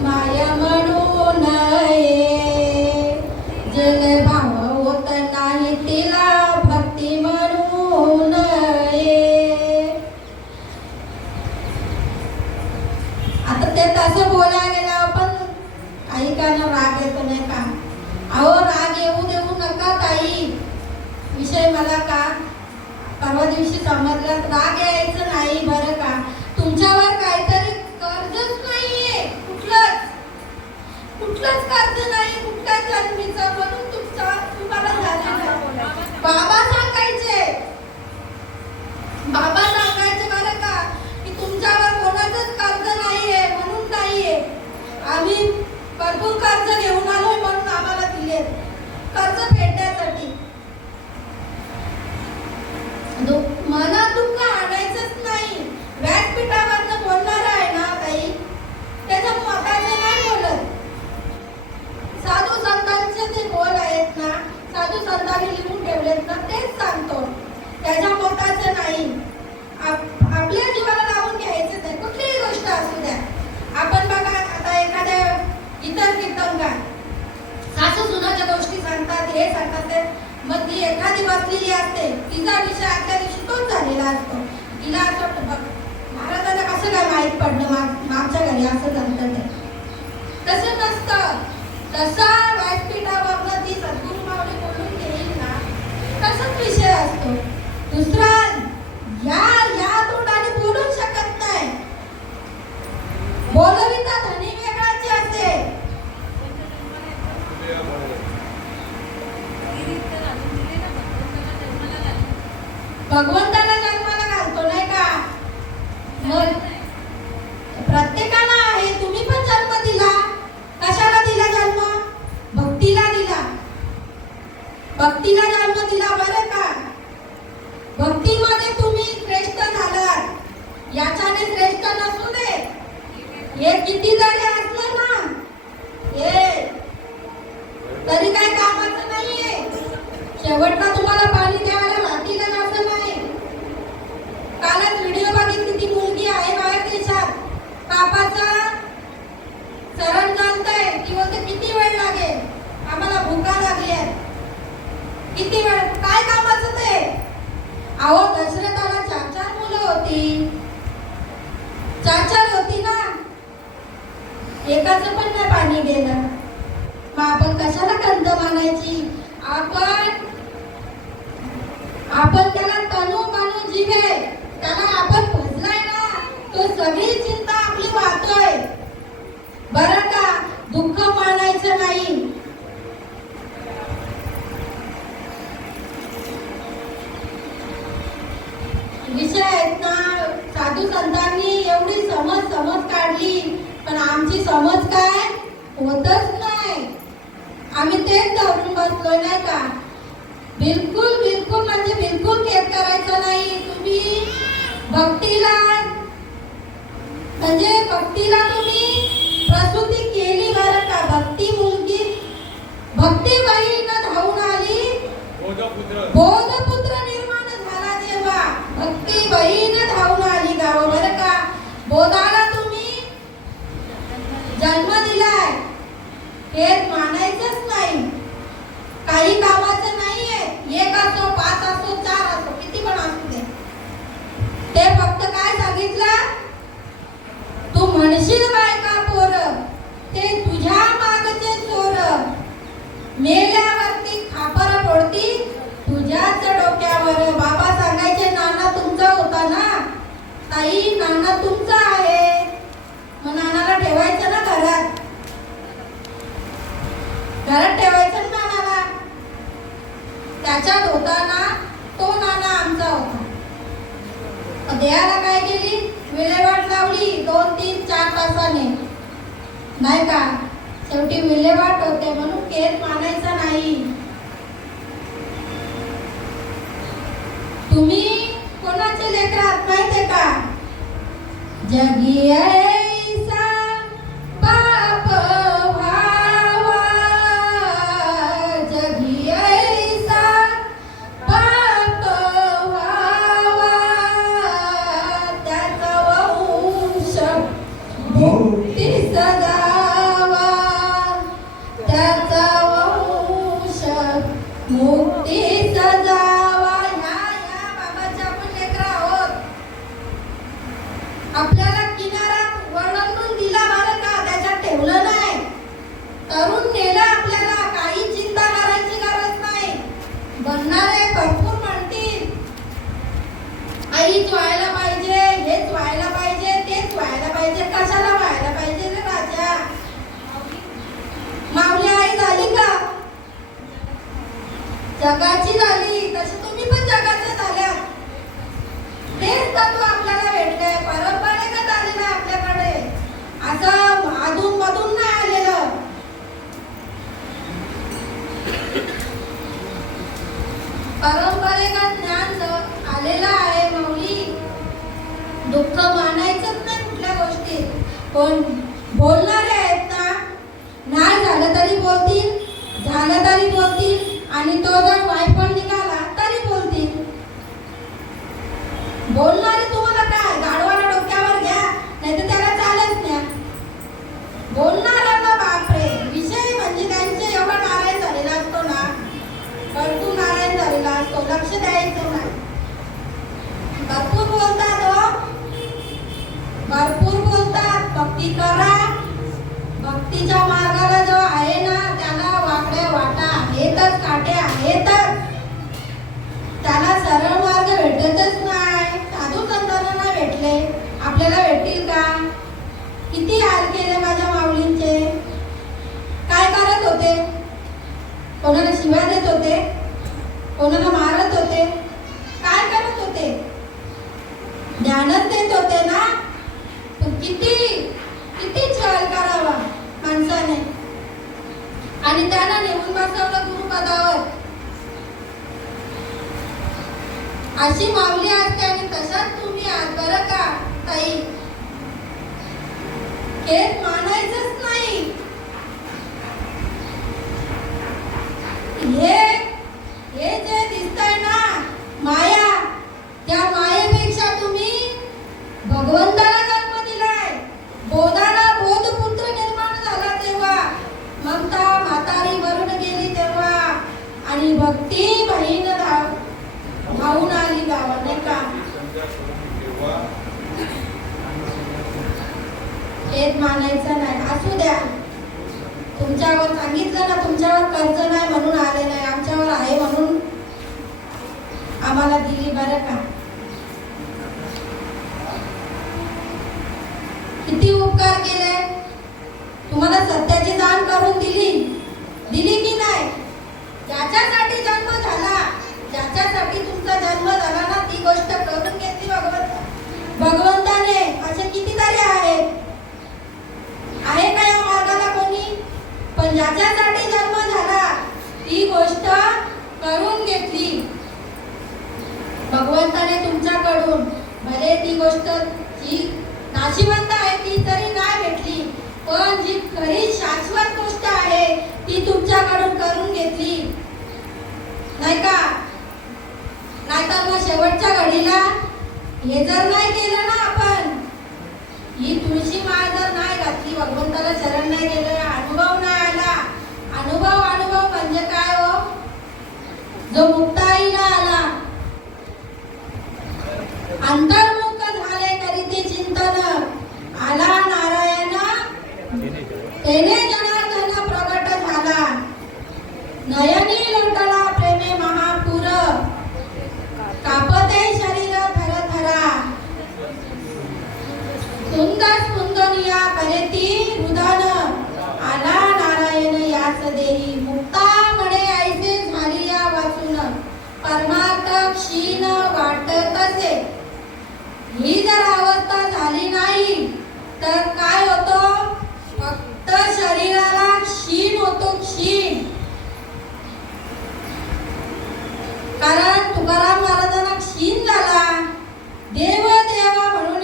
माया म्हणून जग भाव होत नाही तिला भक्ती म्हणून आता ते तसं बोलायला गेलं पण काही कारणं राग येतो नाही का. अहो राग येऊ देऊ नका ताई. विषय मला का परवा दिवशी समजलं राग यायचं नाही बरं का. तुमच्यावर काहीतरी कर्जच नाहीये कुठलंच कर्ज नाही कुठल्याच जन्मीचं म्हणून तुम्हाला झालं. बाबा सांगायचे बरं का की तुमच्यावर कोणाचंच कर्ज नाहीये म्हणून नाहीये. आम्ही भरपूर कर्ज घेऊन आलोय म्हणून आम्हाला दिले कर्ज फेडण्यासाठी. मनात दुःख आणायचंच नाही. व्यासपीठावरनं बोलणार आहे ना ताई त्याच्या मताचे नाही बोलत. साधू संतांचे ते बोल आहेत ना साधू संतांनी लिहून ठेवलेत ना तेच सांगतो त्याच्या मताचं नाही. आपल्या जीवाला लावून घ्यायचं नाही कुठलीही गोष्ट असू द्या. आपण बघा आता एखाद्या इतर कीर्तनकार सासू सुनाच्या गोष्टी सांगतात हे सांगतात ते मग ती एखादी बसलेली असते तिचा विषय आजच्या दिवशी तोच झालेला असतो. तिला असं वाटतं बघ महाराजांना कसं काय माहीत पडलं मागच्या घरी असं जमतं ते. तसं नसतं. तसा व्यासपीठावरनं ती सद्गुरू माऊली बोलून गेली ना तसाच विषय असतो. दुसरा या तोंडाने बोलू शकत नाही. बोलविता धनी वेगळाची असे. भगवंताला जन्माला घालतो नाही का? मग प्रत्येकाला आहे. तुम्ही पण जन्म दिला. कशाला दिला जन्म? भक्तीला दिला. भक्तीला जन्म दिला बरं का? भक्तीमध्ये तुम्ही श्रेष्ठ झालात. याच्याने श्रेष्ठ नसू दे. हे किती जरी असलं ना हे तरी काय कामाचं नाहीये. शेवटला तुम्हाला पाणी द्यायला राहतीलच असं नाही. कालच व्हिडिओ बघितली. ती मुलगी आहे बाहेर देशात. कापाचा सरण चालतंय. ती बोलते किती वेळ लागेल? आम्हाला भूका लागली आहे. किती वेळ? काय कामाचं ते? अहो दशरथाला 4 मुलं होती. 4 होती ना. एकाचं पण नाही पाणी गेलं. मग आपण कशाला कंद मानायची? आपण त्याला तनू मनू जीवे त्याला आपण भजलाय ना तो सगळी चिंता आपली वाहतोय बरं का? दुःख मानायचं नाही. विषय आहेत ना. साधू संतांनी एवढी समज काढली पण आमची समज काय होतच नाही. आम्ही तेच धरून बसलोय नाही का? बिलकुल म्हणजे बिलकुल केअर करायचं नाही. तुम्ही भक्तीला तुम्ही प्रसूती केली बरं का? भक्ती मुलगी भक्ती बहीण धावून आली. बोधपुत्र निर्माण झाला जेव्हा भक्ती बहीण धावून आली गाव बरं का? बोधाला तुम्ही जन्म दिलाय. हे मानायचंच नाही. काही कामाचं नाहीये. 1 असो 5 असो 4 असो किती पण असू दे. ते फक्त काय सांगितलं? तू म्हणशील बायका पोर ते तुझ्या मागचे चोर. मेल्यावरती खापर फोडती तुझ्याच डोक्यावर. बाबा सांगायचे नाना तुमचा होता ना. ताई नाना तुमचा आहे. मग नानाला ठेवायचं ना घरात ठेवायचं ना नानाला. त्याच्यात होता ना तो नाना आमचा होता. देहाला काय केली? विल्हेवाट लावली 2-3-4 तासाने नाही का? शेवटी विल्हेवाट होते म्हणून केस मानायचा नाही. तुम्ही कोणाचे लेकर आहात माहितीये का? जगी ऐसा बाप व्हावा. जगी ऐसा बाप व्हावा. त्याचा वंश भुक्ती सजावा. त्याचा वंश मुक्ती सजावा. ह्या बाबाच्या आपण लेकर आहोत. आपल्याला किनारा वळवून दिला बरं का? त्याच्यात ठेवलं नाही. तरुण नेलं आपल्याला. काही चिंता करायची गरज नाही. बनणारे भरपूर म्हणतील आईच व्हायला पाहिजे, हेच व्हायला पाहिजे, तेच व्हायला पाहिजे. कशाला व्हायला पाहिजे रे राजा? माऊली आई झाली का? जगाची झाली. तसे तुम्ही पण जगाचे झाल्यात. तेच तत्व आपल्याला भेटलंय. परंपरेगत आलेलं आहे आपल्याकडे. असं अधून मधून नाही आलेलं. परंपरेगत ज्ञान आलेलं आहे माऊली. दुःख मानायचंच नाही कुठल्या गोष्टीत. पण बोलणारे आहेत ना नाही झालं तरी बोलतील, झालं तरी बोलतील आणि तो जर वायफळ निघाला तरी बोलतील. बोलणारे तुम्हाला काय गाढवाला डोक्यावर घ्या नाहीतर त्याला चालत नाही. बोलणाऱ्यांना बापरे विषय म्हणजे त्यांचे एवढा नारायण झालेला असतो ना. भरपूर नारायण झालेला असतो. लक्ष द्यायचं नाही. भरपूर बोलतात हो. भरपूर बोलतात. भक्ती करा. भक्तीच्या मार्गाला जो आहे ना आहेतच, काटे आहेतच. त्याला सरळ मार्ग भेटतच नाही. साधू संतांना भेटले, आपल्याला भेटतील का? किती हाल केले माझ्या माऊलींचे. काय करत होते? कोणाला शिव्या देत होते, कोणाला मारत होते, काय करत होते? ज्ञानच देत होते ना. पण किती किती छळ करावा माणसाने. आणि त्यांना नेऊन बसवलं गुरुपदावर. अशी माऊली असते आणि तशाच तुम्ही आहात बरं का ताई. खेळ मानायचंच नाही. हे जे दिसतंय ना माया, त्या मायेपेक्षा तुम्ही भगवंताला जन्म दिलाय. बोधाला बोधपुत्र निर्माण झाला तेव्हा, ममता म्हातारी मरून गेली तेव्हा, आणि भक्ती बहीण धावून आली गावात नाही का. हेच मानायचं नाही. असू द्या, तुमच्यावर सांगितलं ना, तुमच्यावर कर्ज नाही म्हणून आले नाही, आमच्यावर आहे म्हणून आम्हाला दिली बरं का. किती उपकार केले. तुम्हाला सत्याची जाण करून दिली की नाही. ज्याच्यासाठी जन्म झाला, ज्याच्यासाठी तुमचा जन्म झाला ना, ती गोष्ट करून घेतली भगवंताने. असे कितीतरी आहेत. आहे का या मार्गाला कोणी? पण ज्याच्यासाठी जन्म झाला ती गोष्ट करून घेतली भगवंताने तुमच्याकडून. भले ती गोष्ट जी नाशिवंत आहे ती तरी नाही भेटली, पण जी खरी शाश्वत गोष्ट आहे ती तुमच्याकडून करून घेतली नाही का. नाहीतर मग शेवटच्या घडीला हे जर नाही केलं ना, आपण ही तुळशी माळ जर नाही घातली, भगवंताला शरण नाही गेलं, अनुभव नाही आला. अनुभव म्हणजे काय हो? जो मुक्ताईला आला, अंतर्मुख झाले तरी ते चिंतन, आला नारायण तेने जनार्दन प्रगट झाला, नयनी लोटला प्रेमे महापूर, कापते शरीर थरथरा, सुंदर सुंदनिया करेती रुदन, आला नारायण याच देही, मुक्ता म्हणे ऐसे झाली या वाचून, परमार्थ क्षीण वाटतसे. ही जर अवस्था झाली नाही तर काय होतो? फक्त शरीराला क्षीण होतो, क्षीण. कारण तुकाराम महाराजांना क्षीण झाला. देव देवा म्हणून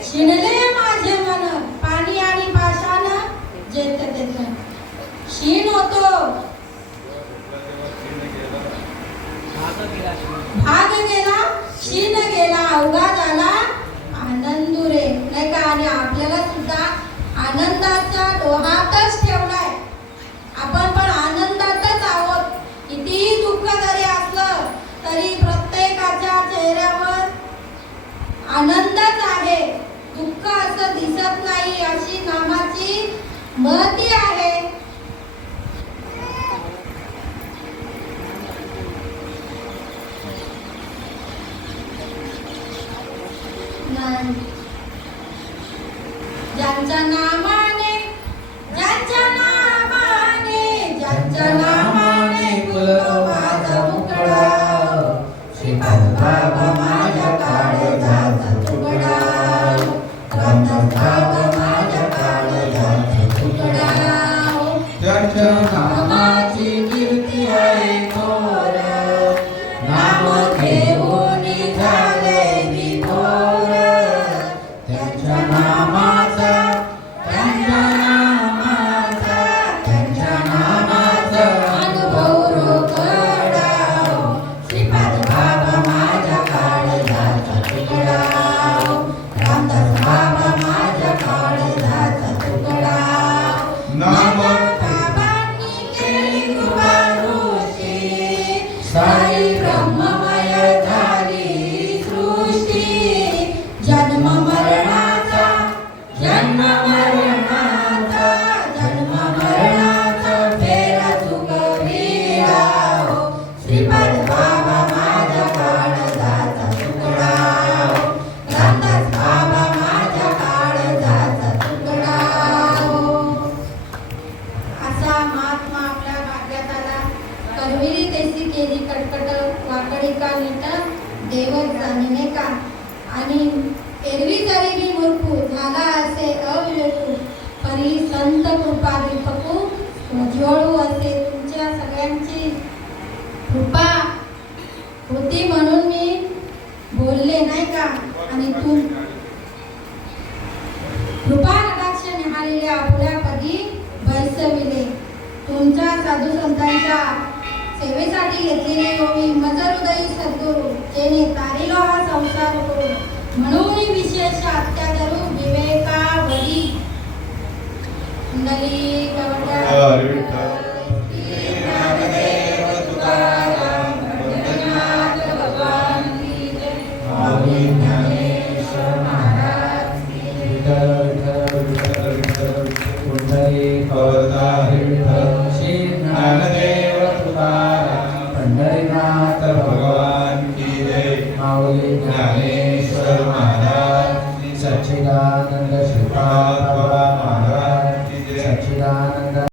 क्षीणले माझे मन, पाणी आणि पाषाण जेत तेथ. क्षीण होतो, भाग गेला, क्षीण गेला, अवघा झाला आनंदुरे नाही का. आणि आपल्याला सुद्धा आनंदाचा डोहातच ठेवलाय. आपण पण आनंदातच आहोत. कितीही दुःख जरी असलं तरी प्रत्येकाच्या चेहऱ्यावर आनंदच आहे. दुःख असं दिसत नाही, अशी नामाची महती आहे. ज्यांच्या नामाने कुलवाचा मुकडा, श्रीपाद बाबा माझ्या काळजाचा तुकडा, रामदास बाबा माझ्या काळजाचा तुकडा. त्यांच्या नामाची कीर्ती आहे थोर, नाम घेऊन झाले विभोर. त्यांच्या नामाचा अनुभव रोकडा, श्रीपाद बाबा माझ्या काळजाचा तुकडा, रामदास बाबा माझ्या काळजाचा तुकडा. बाबांनी केली कृपा ऋषी, साई ब्रह्ममय झाली सृष्टी. जन्म मरणाचा फेरा चुकवी, का नीट देवच जाणिने का. आणि एरवी जरी मी मूर्खू झाला असे अविवेकू परी संत कृपा दीपकू उज्वळू असे. तुमच्या सगळ्यांची कृपा होती म्हणून मी बोलले नाही का. आणि तू कृपा कटाक्ष निहाळलेल्या आपल्या पदी बैसविले. तुमच्या साधू संतांच्या सेवेसाठी घेतलेले योगी मजर उदयी सद्गुरू जेणे तारिलो हा संसार करू. म्हणून विशेष अत्याचारू विवेकावरी कुंडली कवटा पंढरीनाथ भगवान की जय. माऊली ज्ञानेश्वर